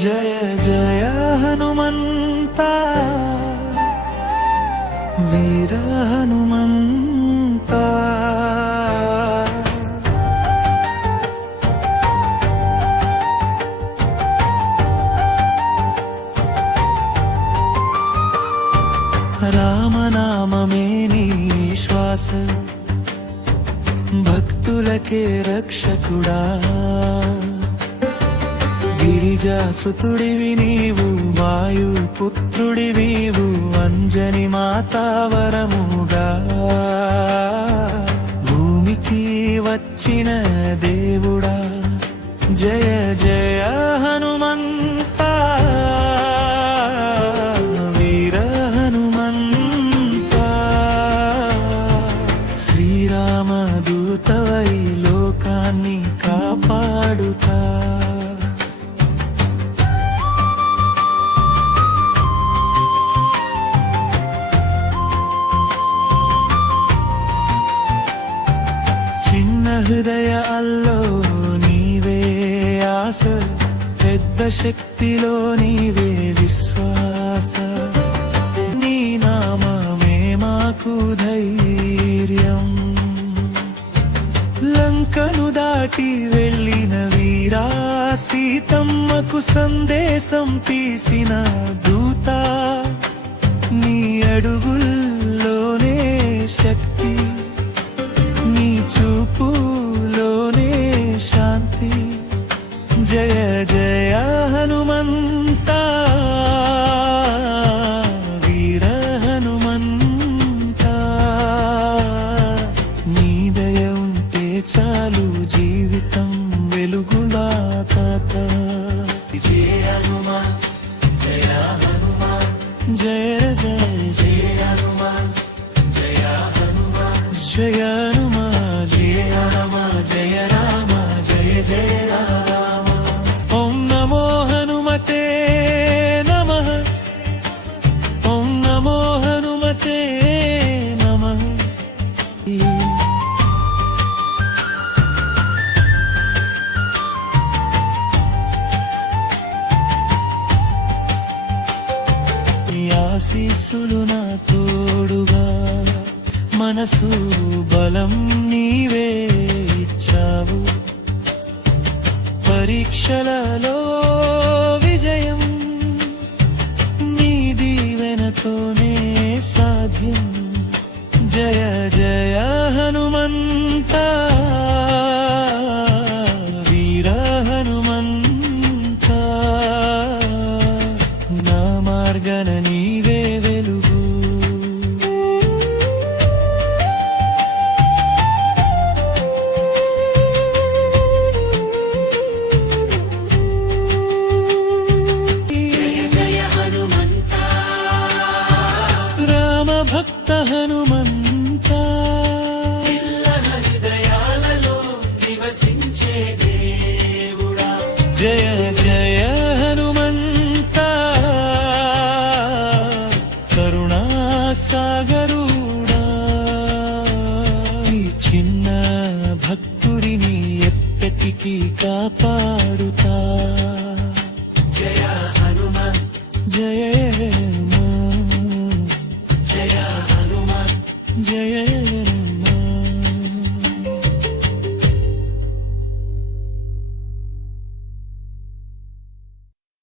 జయ జయ హనుమంతా వీర హనుమంతా రామనామమే నీ శ్వాస భక్తులకే రక్షకుడా గిరిజాసుతుడివి నీవు వాయుపుత్రుడివి నీవు అంజని మాతావరముగా భూమికి వచ్చిన దేవుడా జయ జయ హనుమంతా వీర హనుమంతా శ్రీరామదూతవై లోకాన్ని కాపాడుతా చిన్న హృదయ అల్లో నీవే ఆశ పెద్ద శక్తిలో నీవే విశ్వాస నీ నామమే మాకు ధైర్యం లంకను దాటి వెళ్ళిన వీరా సీతమ్మకు సందేశం తీసిన దూత నీ అడుగుల్లోనే శక్తి చూపులోనే శాంతి జయ జయ హనుమంతా వీర హనుమంతా నీ దయ ఉంటే చాలు జీవితం వెలుగులా తాత జయ హనుమాన్ జయ హనుమాన్ జయ జయ జయ హనుమాన్ జయ హనుమాన్ జయ జయ రామ జయ జయ రామ ఓం నమో హనుమతే నమః ఓం నమో హనుమతే నమః ఆశీస్సులు నా తోడుగా మనసు బలం నీవే ఇచ్చావు పరీక్షలలో విజయం నీ దీవెనతోనే సాధ్యం జయ జయ హనుమంతా వీర హనుమంతా నా మార్గన నీవే వెలుగు భక్త హనుమంతా హృదయాలలో నివసించే దేవుడా జయ జయ హనుమంతా కరుణా సాగరుడా ఈ చిన్న భక్తుడిని ఎప్పటికీ కాపాడుతా